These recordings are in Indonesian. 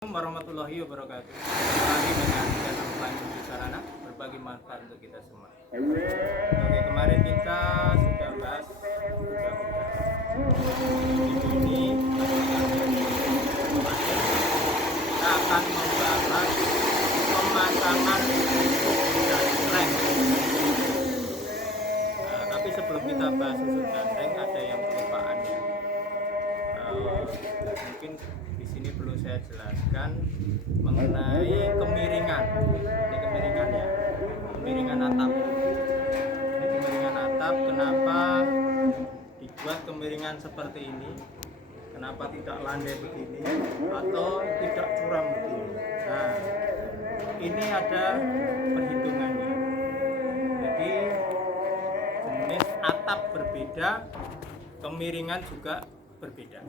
Assalamualaikum warahmatullahi wabarakatuh. Kembali dengan channel Lanjut Sarana, berbagi manfaat untuk kita semua. Oke, kemarin kita sudah bahas ini kita akan membahas pemasangan dan rem. Tapi sebelum kita bahas usuk dan rem, ada yang kelupaan ya. Mungkin di sini perlu saya jelaskan mengenai kemiringan. Ini kemiringan ya, kemiringan atap. Ini kemiringan atap. Kenapa dibuat kemiringan seperti ini? Kenapa tidak landai begini atau tidak curam begini? Nah, ini ada perhitungannya. Jadi jenis atap berbeda, kemiringan juga berbeda.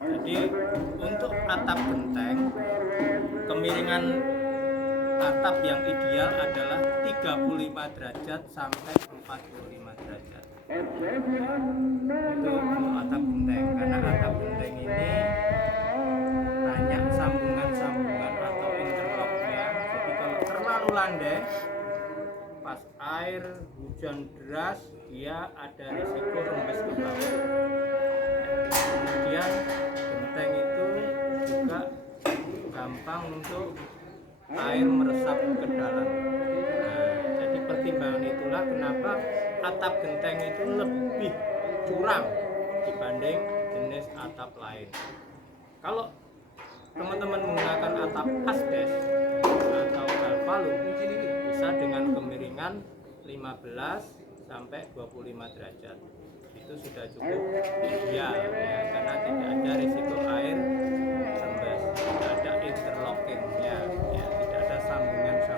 Jadi untuk atap genteng, kemiringan atap yang ideal adalah 35 derajat sampai 45 derajat. Itu untuk atap genteng, karena atap genteng ini banyak sambungan-sambungan atau interlocknya. Jadi kalau terlalu landai, pas air hujan deras, dia ada risiko rembes ke bawah. Kemudian genteng itu juga gampang untuk air meresap ke dalam. Jadi pertimbangan itulah kenapa atap genteng itu lebih curam dibanding jenis atap lain. Kalau teman-teman menggunakan atap asbes atau galvalum, bisa dengan kemiringan 15 sampai 25 derajat. Itu sudah cukup ideal ya, karena tidak ada risiko air rembes, tidak ada interlockingnya ya, tidak ada sambungannya.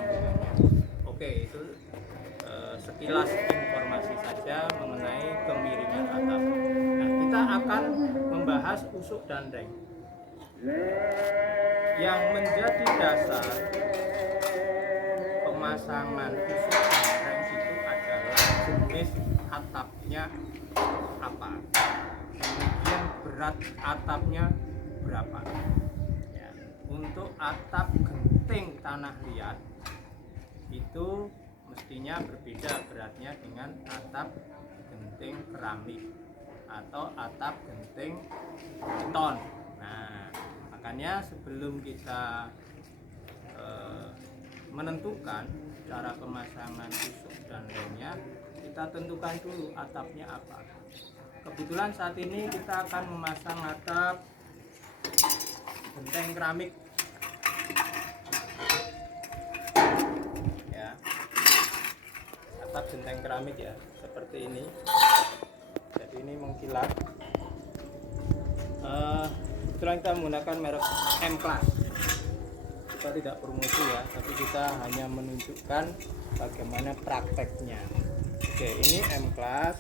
Oke, itu sekilas informasi saja mengenai kemiringan atap. Nah, kita akan membahas usuk dan reng. Yang menjadi dasar pemasangan usuk dan reng itu adalah jenis atapnya apa, kemudian berat atapnya berapa ya. Untuk atap genting tanah liat itu mestinya berbeda beratnya dengan atap genting keramik atau atap genting beton. Nah, makanya sebelum kita menentukan cara pemasangan usuk dan remnya, kita tentukan dulu atapnya apa. Kebetulan saat ini kita akan memasang atap genteng keramik ya, atap genteng keramik ya, seperti ini. Jadi ini mengkilat. Kebetulan kita menggunakan merek M-Class. Kita tidak promosi ya, tapi kita hanya menunjukkan bagaimana prakteknya. Oke, ini M-Class.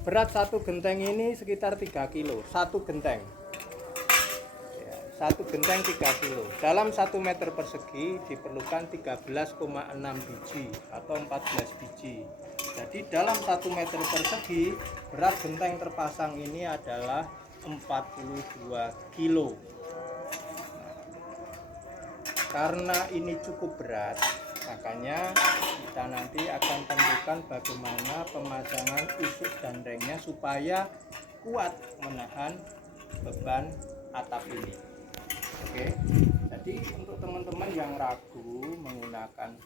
Berat satu genteng ini sekitar 3 kilo. Satu genteng ya, satu genteng 3 kilo. Dalam 1 meter persegi diperlukan 13,6 biji atau 14 biji. Jadi dalam 1 meter persegi berat genteng terpasang ini adalah 42 kilo. Karena ini cukup berat, makanya kita nanti akan tentukan bagaimana pemasangan usuk dan rengnya supaya kuat menahan beban atap ini. Oke, jadi untuk teman-teman yang ragu menggunakan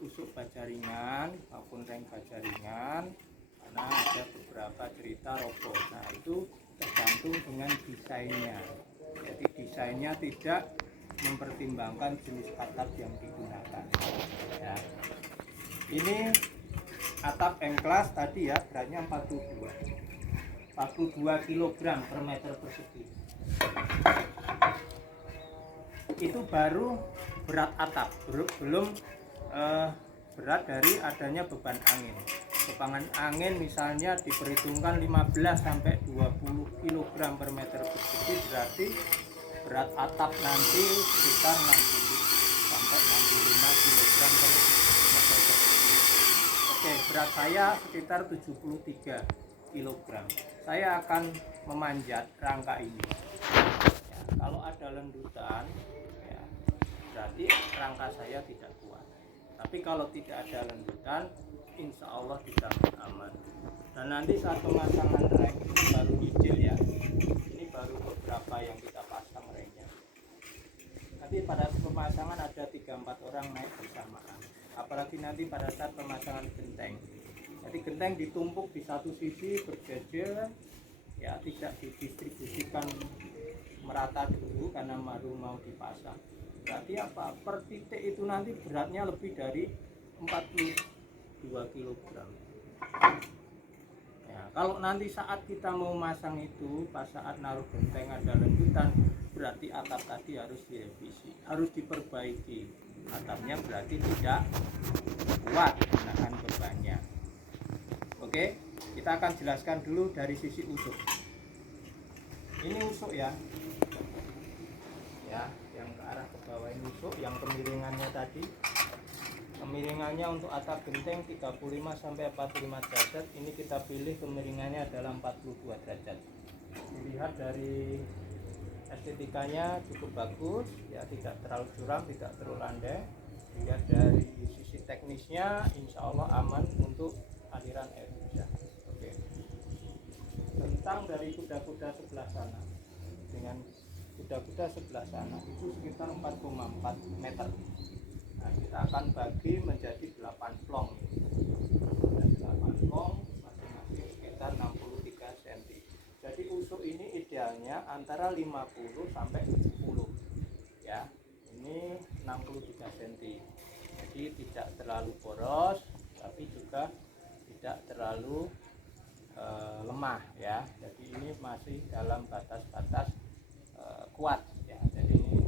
usuk baja ringan maupun reng baja ringan, karena ada beberapa cerita roboh. Nah, itu tergantung dengan desainnya. Jadi desainnya tidak mempertimbangkan jenis atap yang digunakan ya. Ini atap M-Class tadi ya, beratnya 42 kg per meter persegi. Itu baru berat atap, belum berat dari adanya beban angin. Beban angin misalnya diperhitungkan 15 sampai 20 kg per meter persegi, berarti berat atap nanti sekitar 60 sampai 65 kg per meter persegi. Oke, berat saya sekitar 73 kg. Saya akan memanjat rangka ini. lendutan, ya, berarti rangka saya tidak kuat. Tapi kalau tidak ada lendutan, insya Allah dijamin aman. Dan nanti saat pemasangan reng baru nyicil ya. Ini baru beberapa yang kita pasang rengnya. Nanti pada pemasangan ada 3-4 orang naik bersamaan. Apalagi nanti pada saat pemasangan genteng. Jadi genteng ditumpuk di satu sisi berjejer, ya, tidak didistribusikan merata dulu karena baru mau dipasang. Berarti apa? Per titik itu nanti beratnya lebih dari 42 kg. Ya, kalau nanti saat kita mau masang itu, pas saat naruh genteng ada lendutan, berarti atap tadi harus direvisi, harus diperbaiki. Atapnya berarti tidak kuat menahan bebannya. Oke, kita akan jelaskan dulu dari sisi usuk. Ini usuk ya. Ya, yang ke arah ke bawah ini usuk, yang kemiringannya tadi. Kemiringannya untuk atap genteng 35 sampai 45 derajat. Ini kita pilih kemiringannya adalah 42 derajat. Dilihat dari estetikanya cukup bagus, ya, tidak terlalu curam, tidak terlalu landai. Dilihat dari sisi teknisnya, insya Allah aman untuk aliran air hujan. Oke. Bentang dari kuda-kuda sebelah sana dengan kuda-kuda sebelah sana itu sekitar 4,4 meter. Nah, kita akan bagi menjadi 8 plong. Dan 8 plong masing-masing sekitar 63 cm. Jadi usuk ini idealnya antara 50 sampai 70. Ya, ini 63 cm. Jadi tidak terlalu boros, tapi juga tidak terlalu lemah ya. Jadi ini masih dalam batas-batas kuat ya. Jadi ini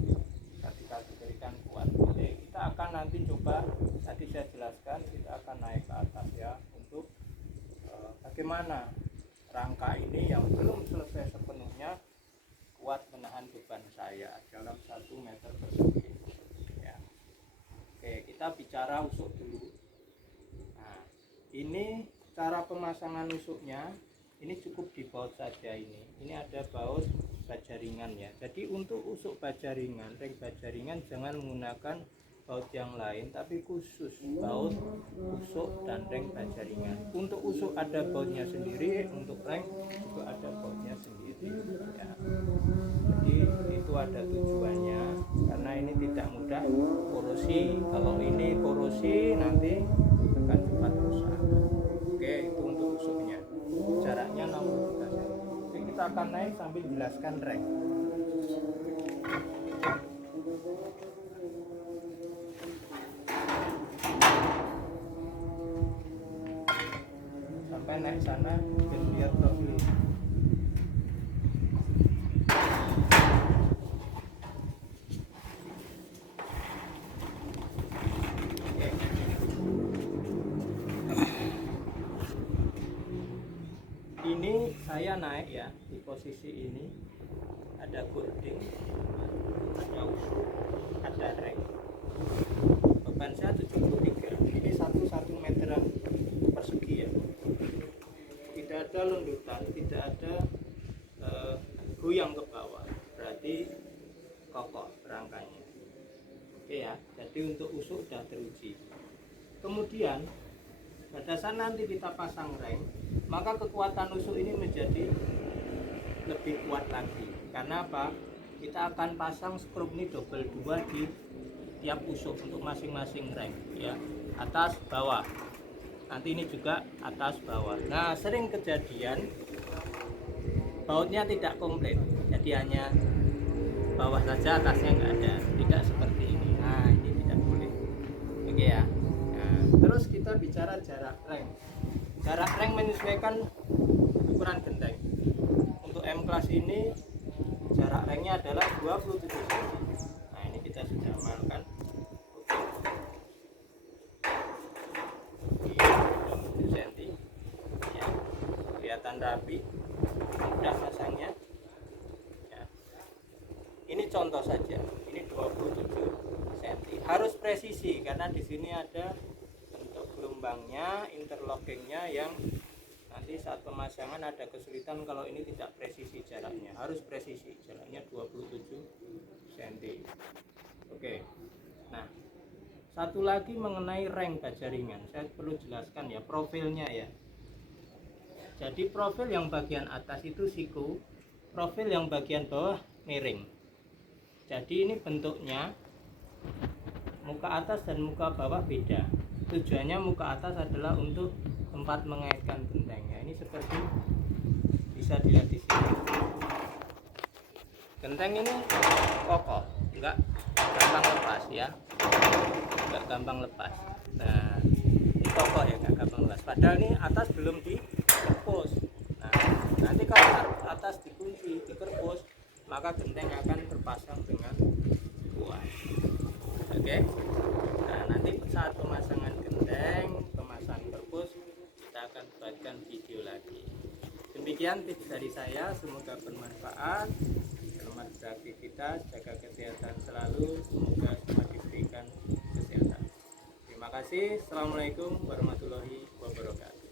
bisa dikategorikan kuat. Jadi kita akan nanti coba, tadi saya jelaskan, kita akan naik ke atas ya untuk bagaimana rangka ini yang belum selesai sepenuhnya kuat menahan beban saya dalam 1 meter persegi ya. Oke, kita bicara usuk dulu. Nah, ini cara pemasangan usuknya, ini cukup di baut saja ini. Ini ada baut baja ringan ya. Jadi untuk usuk baja ringan, reng baja ringan jangan menggunakan baut yang lain, tapi khusus baut usuk dan reng baja ringan. Untuk usuk ada bautnya sendiri, untuk reng juga ada bautnya sendiri ya. Jadi itu ada tujuannya, karena ini tidak mudah korosi. Kalau ini korosi nanti akan cepat rusak. Oke, itu untuk usuknya. Jaraknya 63 cm. Oke, kita akan naik sambil jelaskan reng. Sampai naik sana biar lihat profil. Ini saya naik ya, di posisi ini ada gording, ada usuk, ada reng. Beban saya 73. Ini 1 meteran persegi ya. Tidak ada lendutan, tidak ada goyang ke bawah, berarti kokoh rangkanya. Oke ya, jadi untuk usuk sudah teruji. Kemudian pada saat nanti kita pasang reng, maka kekuatan usuk ini menjadi lebih kuat lagi. Karena apa? Kita akan pasang skrup ini double 2 di tiap usuk untuk masing-masing reng ya, atas bawah. Nanti ini juga atas bawah. Nah, sering kejadian bautnya tidak komplit, jadi hanya bawah saja, atasnya nggak ada. Tidak seperti ini. Nah, ini tidak boleh. Oke ya. Nah, terus kita bicara jarak reng. Jarak reng menyesuaikan ukuran genteng. Untuk M class ini jarak rengnya adalah 27 cm. Nah, ini kita sudah amalkan. Oke. 27 cm. Ya. Kelihatan rapi, mudah pasangnya. Ya. Ini contoh saja. Ini 27 cm. Harus presisi karena di sini ada bentuk gelombangnya, interlockingnya yang nanti saat pemasangan ada kesulitan kalau ini tidak presisi jaraknya. Harus presisi, jaraknya 27 Satu lagi mengenai reng baja ringan, saya perlu jelaskan ya profilnya ya. Jadi profil yang bagian atas itu siku, profil yang bagian bawah miring. Jadi ini bentuknya muka atas dan muka bawah beda. Tujuannya muka atas adalah untuk tempat mengaitkan genteng ya. Ini seperti bisa dilihat di sini. Genteng ini kokoh, enggak gampang lepas ya, enggak gampang lepas. Nah, ini kokoh ya, enggak gampang lepas. Padahal ini atas belum dikerpus. Nah, nanti kalau atas dikunci, dikerpus, maka genteng akan terpasang dengan kuat. Oke. Nah, nanti saat pemasangan genteng, pemasangan kerpus, kita akan buatkan video lagi. Demikian tips dari saya, semoga bermanfaat. Selamat beraktivitas, jaga kesehatan selalu, semoga semua diberikan kesehatan. Terima kasih. Assalamualaikum warahmatullahi wabarakatuh.